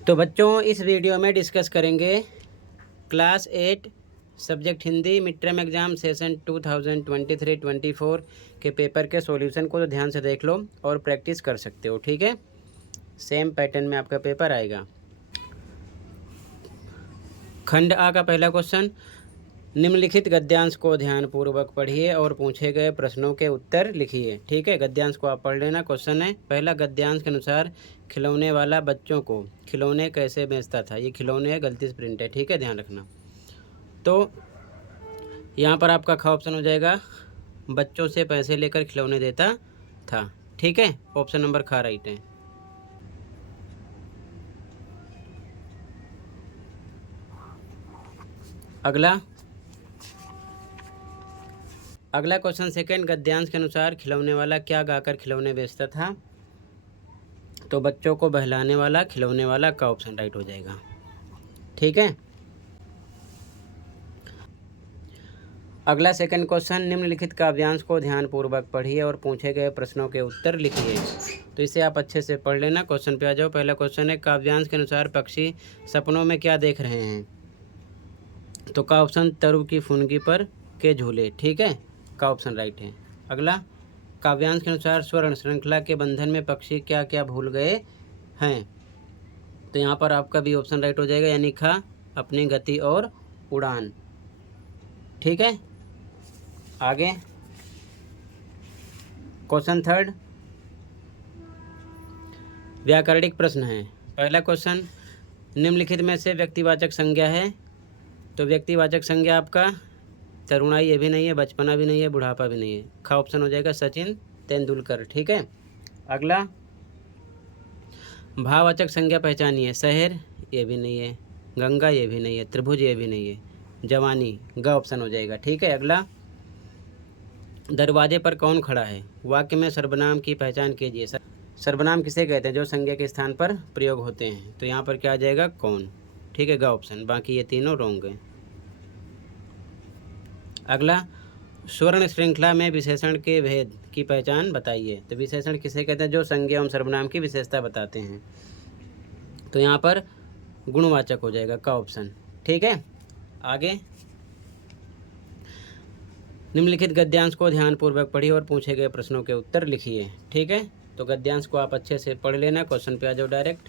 तो बच्चों इस वीडियो में डिस्कस करेंगे class 8 subject Hindi mid term exam session 2023-24 के पेपर के सॉल्यूशन को तो ध्यान से देख लो और प्रैक्टिस कर सकते हो। ठीक है, सेम पैटर्न में आपका पेपर आएगा। खंड आ का पहला क्वेश्चन, निम्नलिखित गद्यांश को ध्यानपूर्वक पढ़िए और पूछे गए प्रश्नों के उत्तर लिखिए। ठीक है, गद्यांश को आप पढ़ लेना। क्वेश्चन है पहला, गद्यांश के अनुसार खिलौने वाला बच्चों को खिलौने कैसे बेचता था। ये खिलौने है, गलती से प्रिंट है। ठीक है, ध्यान रखना। तो यहाँ पर आपका ख ऑप्शन हो जाएगा, बच्चों से पैसे लेकर खिलौने देता था। ठीक है, ऑप्शन नंबर ख राइट है। अगला क्वेश्चन सेकंड, गद्यांश के अनुसार खिलौने वाला क्या गाकर खिलौने बेचता था। तो बच्चों को बहलाने वाला खिलौने वाला का ऑप्शन राइट हो जाएगा। ठीक है, अगला सेकंड क्वेश्चन, निम्नलिखित काव्यांश को ध्यानपूर्वक पढ़िए और पूछे गए प्रश्नों के उत्तर लिखिए। तो इसे आप अच्छे से पढ़ लेना। क्वेश्चन पे आ जाओ। पहला क्वेश्चन है, काव्यांश के अनुसार पक्षी सपनों में क्या देख रहे हैं। तो का ऑप्शन तरु की फुनगी पर के झूले। ठीक है, का ऑप्शन राइट है। अगला, काव्यांश के अनुसार स्वर्ण श्रृंखला के बंधन में पक्षी क्या क्या भूल गए हैं। तो यहाँ पर आपका भी ऑप्शन राइट हो जाएगा, यानी खा अपनी गति और उड़ान। ठीक है, आगे क्वेश्चन थर्ड, व्याकरणिक प्रश्न है। पहला क्वेश्चन, निम्नलिखित में से व्यक्तिवाचक संज्ञा है। तो व्यक्तिवाचक संज्ञा आपका तरुणाई ये भी नहीं है, बचपना भी नहीं है, बुढ़ापा भी नहीं है। खा ऑप्शन हो जाएगा सचिन तेंदुलकर। ठीक है, अगला, भाववाचक संज्ञा पहचानिए। शहर ये भी नहीं है, गंगा ये भी नहीं है, त्रिभुज ये भी नहीं है, जवानी ग ऑप्शन हो जाएगा। ठीक है, अगला, दरवाजे पर कौन खड़ा है। वाक्य में सर्वनाम की पहचान कीजिए। सर्वनाम किसे कहते हैं, जो संज्ञा के स्थान पर प्रयोग होते हैं। तो यहाँ पर क्या आ जाएगा, कौन। ठीक है, ग ऑप्शन। बाकी ये तीनों रॉन्ग है। अगला, स्वर्ण श्रृंखला में विशेषण के भेद की पहचान बताइए। तो विशेषण किसे कहते हैं, जो संज्ञा एवं सर्वनाम की विशेषता बताते हैं। तो यहाँ पर गुणवाचक हो जाएगा, का ऑप्शन। ठीक है, आगे, निम्नलिखित गद्यांश को ध्यानपूर्वक पढ़िए और पूछे गए प्रश्नों के उत्तर लिखिए। ठीक है, तो गद्यांश को आप अच्छे से पढ़ लेना। क्वेश्चन पे आ जाओ डायरेक्ट।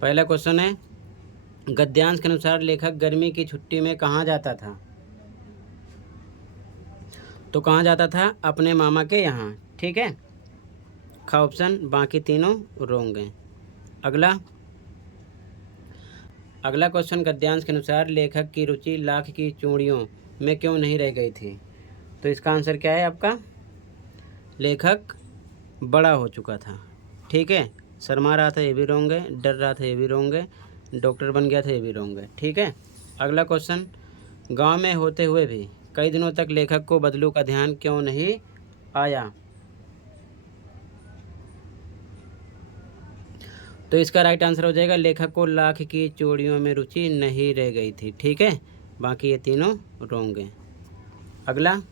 पहला क्वेश्चन है, गद्यांश के अनुसार लेखक गर्मी की छुट्टी में कहाँ जाता था। तो कहाँ जाता था, अपने मामा के यहाँ। ठीक है, खा ऑप्शन। बाकी तीनों रोंग हैं। अगला क्वेश्चन, गद्यांश के अनुसार लेखक की रुचि लाख की चूड़ियों में क्यों नहीं रह गई थी। तो इसका आंसर क्या है आपका, लेखक बड़ा हो चुका था। ठीक है, शर्मा रहा था ये भी रोंग है, डर रहा था ये भी रोंग है, डॉक्टर बन गया था ये भी रोंग है। ठीक है, अगला क्वेश्चन, गांव में होते हुए भी कई दिनों तक लेखक को बदलू का ध्यान क्यों नहीं आया। तो इसका राइट आंसर हो जाएगा, लेखक को लाख की चूड़ियों में रुचि नहीं रह गई थी। ठीक है, बाकी ये तीनों रोंग हैं। अगला,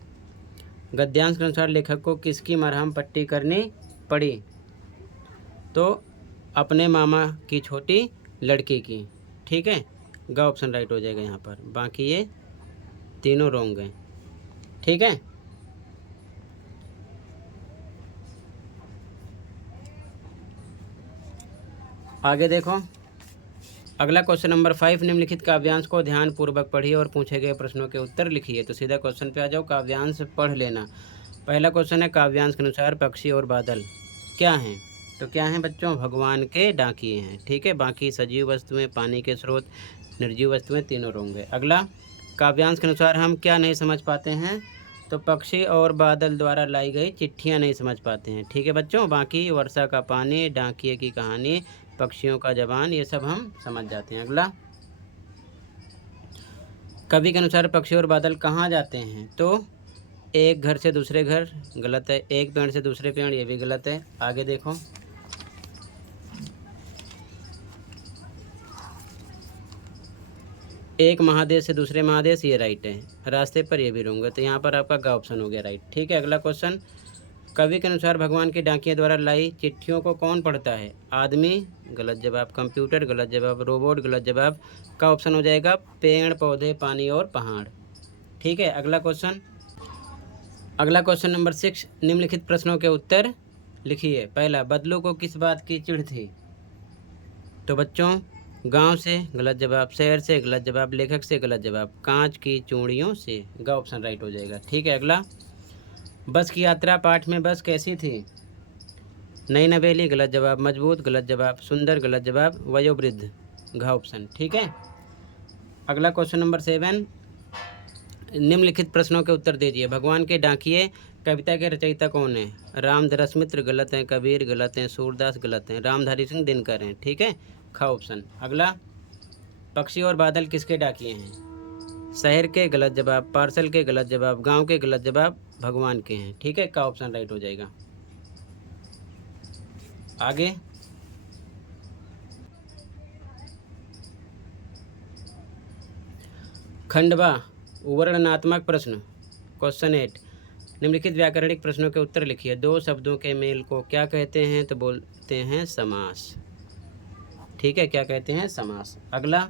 गद्यांश के अनुसार लेखक को किसकी मरहम पट्टी करनी पड़ी। तो अपने मामा की छोटी लड़की की। ठीक है, ग ऑप्शन राइट हो जाएगा यहाँ पर। बाकी ये तीनों रोंग हैं। ठीक है, आगे देखो। अगला क्वेश्चन नंबर 5, निम्नलिखित काव्यांश को ध्यानपूर्वक पढ़िए और पूछे गए प्रश्नों के उत्तर लिखिए। तो सीधा क्वेश्चन पे आ जाओ, काव्यांश पढ़ लेना। पहला क्वेश्चन है, काव्यांश के अनुसार पक्षी और बादल क्या हैं। तो क्या हैं बच्चों, भगवान के डाकिए हैं। ठीक है, बाकी सजीव वस्तुएं, पानी के स्रोत, निर्जीव वस्तुएं तीनों होंगे। अगला, काव्यांश के अनुसार हम क्या नहीं समझ पाते हैं। तो पक्षी और बादल द्वारा लाई गई चिट्ठियां नहीं समझ पाते हैं। ठीक है बच्चों, बाकी वर्षा का पानी, डाकिए की कहानी, पक्षियों का जवान, ये सब हम समझ जाते हैं। अगला, कवि के अनुसार पक्षी और बादल कहाँ जाते हैं। तो एक घर से दूसरे घर गलत है, एक पेड़ से दूसरे पेड़ ये भी गलत है। आगे देखो, एक महादेश से दूसरे महादेश ये राइट है, रास्ते पर ये भी रहूँगा। तो यहाँ पर आपका ग ऑप्शन हो गया राइट। ठीक है, अगला क्वेश्चन, कवि के अनुसार भगवान के डाकिया द्वारा लाई चिट्ठियों को कौन पढ़ता है? आदमी, गलत जवाब। कंप्यूटर, गलत जवाब। रोबोट, गलत जवाब। का ऑप्शन हो जाएगा पेड़ पौधे पानी और पहाड़। ठीक है, अगला क्वेश्चन नंबर 6, निम्नलिखित प्रश्नों के उत्तर लिखिए। पहला, बदलू को किस बात की चिढ़ थी? तो बच्चों, गांव से, गलत जवाब। शहर से, गलत जवाब। लेखक से, गलत जवाब। कांच की चूड़ियों से, गा ऑप्शन राइट हो जाएगा। ठीक है, अगला, बस की यात्रा पाठ में बस कैसी थी? नई नवेली, गलत जवाब। मजबूत, गलत जवाब। सुंदर, गलत जवाब। वयोवृद्ध, घ ऑप्शन। ठीक है, अगला क्वेश्चन नंबर 7, निम्नलिखित प्रश्नों के उत्तर दीजिए। भगवान के डाकिए कविता के रचयिता कौन है? रामधरस मित्र, गलत हैं। कबीर, गलत हैं। सूरदास, गलत हैं। रामधारी सिंह दिनकर हैं। ठीक है, ख ऑप्शन। अगला, पक्षी और बादल किसके डाकिए हैं? शहर के, गलत जवाब। पार्सल के, गलत जवाब। गांव के, गलत जवाब। भगवान के हैं। ठीक है, का ऑप्शन राइट हो जाएगा। आगे, खंडवा वर्णनात्मक प्रश्न, क्वेश्चन 8, निम्नलिखित व्याकरणिक प्रश्नों के उत्तर लिखिए। दो शब्दों के मेल को क्या कहते हैं? तो बोलते हैं समास। ठीक है, क्या कहते हैं? समास। अगला,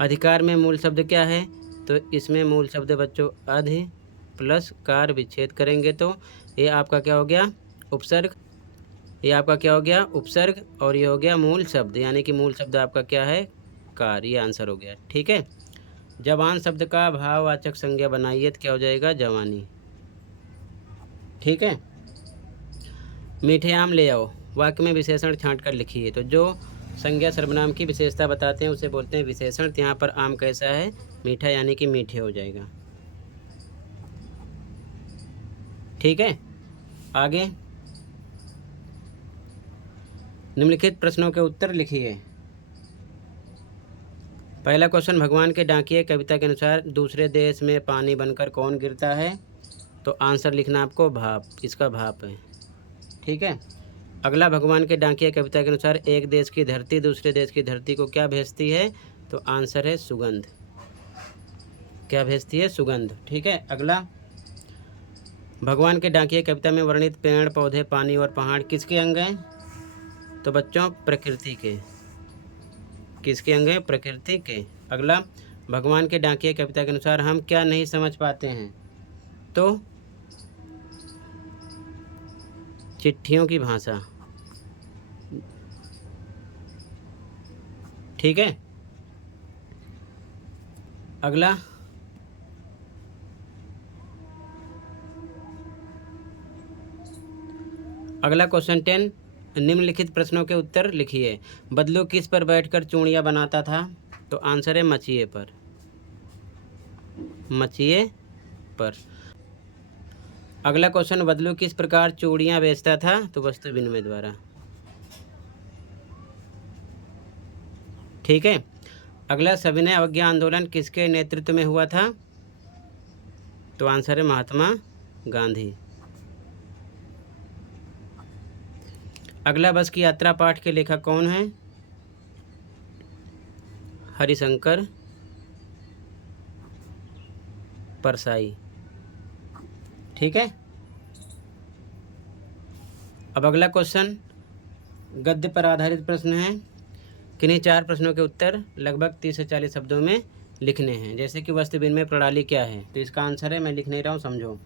अधिकार में मूल शब्द क्या है? तो इसमें मूल शब्द बच्चों अधि प्लस कार, विच्छेद करेंगे तो ये आपका क्या हो गया? उपसर्ग। ये आपका क्या हो गया? उपसर्ग। और ये हो गया मूल शब्द, यानी कि मूल शब्द आपका क्या है? कार। ये आंसर हो गया। ठीक है, जवान शब्द का भाववाचक संज्ञा बनाइए तो क्या हो जाएगा? जवानी। ठीक है, मीठे आम ले आओ, वाक्य में विशेषण छांट कर लिखिए। तो जो संज्ञा सर्वनाम की विशेषता बताते हैं उसे बोलते हैं विशेषण। तो यहाँ पर आम कैसा है? मीठा, यानी कि मीठे हो जाएगा। ठीक है, आगे, निम्नलिखित प्रश्नों के उत्तर लिखिए। पहला क्वेश्चन, भगवान के डाकिए कविता के अनुसार दूसरे देश में पानी बनकर कौन गिरता है? तो आंसर लिखना आपको भाप, इसका भाप है। ठीक है, अगला, भगवान के डाकिए कविता के अनुसार एक देश की धरती दूसरे देश की धरती को क्या भेजती है? तो आंसर है सुगंध। क्या भेजती है? सुगंध। ठीक है, अगला, भगवान के डाकिए कविता में वर्णित पेड़ पौधे पानी और पहाड़ किसके अंग हैं? तो बच्चों प्रकृति के। किसके अंग हैं? प्रकृति के। अगला, भगवान के डाकिए कविता के अनुसार हम क्या नहीं समझ पाते हैं? तो चिट्ठियों की भाषा। ठीक है, अगला, क्वेश्चन 10, निम्नलिखित प्रश्नों के उत्तर लिखिए। बदलू किस पर बैठकर चूड़ियाँ बनाता था? तो आंसर है मचिए पर। मचिए पर। अगला क्वेश्चन, बदलू किस प्रकार चूड़ियाँ बेचता था? तो वस्तु विनिमय द्वारा। ठीक है, अगला, सविनय अवज्ञा आंदोलन किसके नेतृत्व में हुआ था? तो आंसर है महात्मा गांधी। अगला, बस की यात्रा पाठ के लेखक कौन है? हरिशंकर परसाई। ठीक है, अब अगला क्वेश्चन गद्य पर आधारित प्रश्न है। किन्हीं 4 प्रश्नों के उत्तर लगभग 30 से 40 शब्दों में लिखने हैं। जैसे कि वस्तु विनिमय प्रणाली क्या है? तो इसका आंसर है, मैं लिख नहीं रहा हूँ, समझो।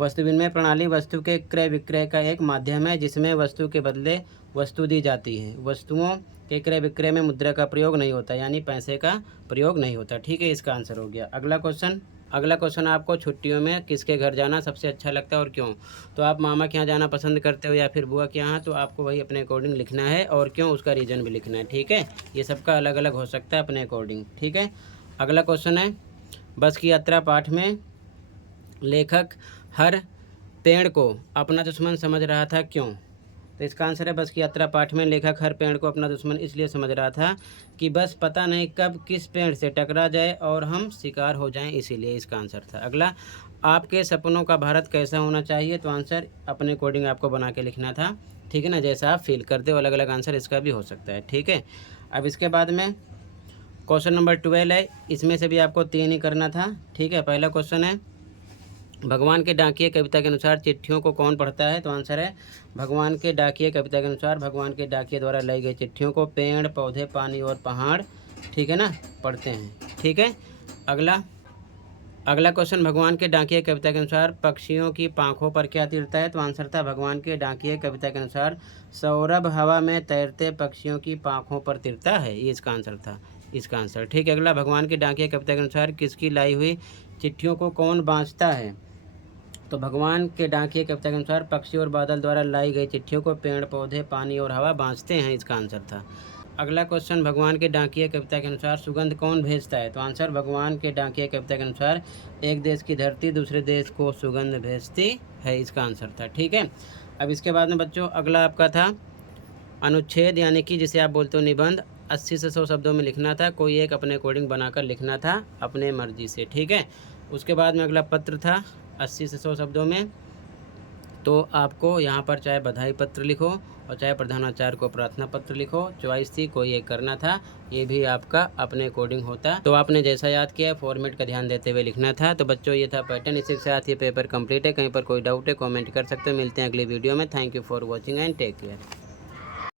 वस्तु विनिमय प्रणाली वस्तु के क्रय विक्रय का एक माध्यम है जिसमें वस्तु के बदले वस्तु दी जाती है। वस्तुओं के क्रय विक्रय में मुद्रा का प्रयोग नहीं होता, यानी पैसे का प्रयोग नहीं होता। ठीक है, इसका आंसर हो गया। अगला क्वेश्चन, आपको छुट्टियों में किसके घर जाना सबसे अच्छा लगता है और क्यों? तो आप मामा के यहाँ जाना पसंद करते हो या फिर बुआ के यहाँ? तो आपको वही अपने अकॉर्डिंग लिखना है और क्यों, उसका रीज़न भी लिखना है। ठीक है, ये सबका अलग अलग हो सकता है अपने अकॉर्डिंग। ठीक है, अगला क्वेश्चन है, बस की यात्रा पाठ में लेखक हर पेड़ को अपना दुश्मन समझ रहा था, क्यों? तो इसका आंसर है, बस की यात्रा पाठ में लेखक हर पेड़ को अपना दुश्मन इसलिए समझ रहा था कि बस पता नहीं कब किस पेड़ से टकरा जाए और हम शिकार हो जाएं, इसीलिए इसका आंसर था। अगला, आपके सपनों का भारत कैसा होना चाहिए? तो आंसर अपने अकॉर्डिंग आपको बना के लिखना था। ठीक है ना, जैसा आप फील करते हो, अलग अलग आंसर इसका भी हो सकता है। ठीक है, अब इसके बाद में क्वेश्चन नंबर 12 है, इसमें से भी आपको 3 ही करना था। ठीक है, पहला क्वेश्चन है, भगवान के डाकिए कविता के अनुसार चिट्ठियों को कौन पढ़ता है? तो आंसर है भगवान के डाकिए कविता के अनुसार भगवान के डाकिए द्वारा लाई गई चिट्ठियों को पेड़, पौधे, पानी और पहाड़, ठीक है ना, पढ़ते हैं। ठीक है। अगला क्वेश्चन, भगवान के डाकिए कविता के अनुसार पक्षियों की पाँखों पर क्या तिरता है? तो आंसर था भगवान के डाकिए कविता के अनुसार सौरभ हवा में तैरते पक्षियों की पाँखों पर तिरता है। ये इसका आंसर था, इसका आंसर। ठीक है। अगला, भगवान के डाकिए कविता के अनुसार किसकी लाई हुई चिट्ठियों को कौन बाँचता है? तो भगवान के डाकिए कविता के अनुसार पक्षी और बादल द्वारा लाई गई चिट्ठियों को पेड़, पौधे, पानी और हवा बाँचते हैं। इसका आंसर था। अगला क्वेश्चन, भगवान के डाकिए कविता के अनुसार सुगंध कौन भेजता है? तो आंसर भगवान के डाकिए कविता के अनुसार एक देश की धरती दूसरे देश को सुगंध भेजती है। इसका आंसर था। ठीक है। अब इसके बाद में बच्चों अगला आपका था अनुच्छेद, यानी कि जिसे आप बोलते हो निबंध। 80 से 100 शब्दों में लिखना था, कोई एक अपने अकॉर्डिंग बनाकर लिखना था अपने मर्जी से। ठीक है। उसके बाद में अगला पत्र था 80 से 100 शब्दों में। तो आपको यहाँ पर चाहे बधाई पत्र लिखो और चाहे प्रधानाचार्य को प्रार्थना पत्र लिखो, चॉइस थी, कोई एक करना था। ये भी आपका अपने अकॉर्डिंग होता, तो आपने जैसा याद किया फॉर्मेट का ध्यान देते हुए लिखना था। तो बच्चों ये था पैटर्न, इसी के साथ ये पेपर कंप्लीट है। कहीं पर कोई डाउट है कमेंट कर सकते हो। मिलते हैं अगली वीडियो में। Thank you for watching and take care.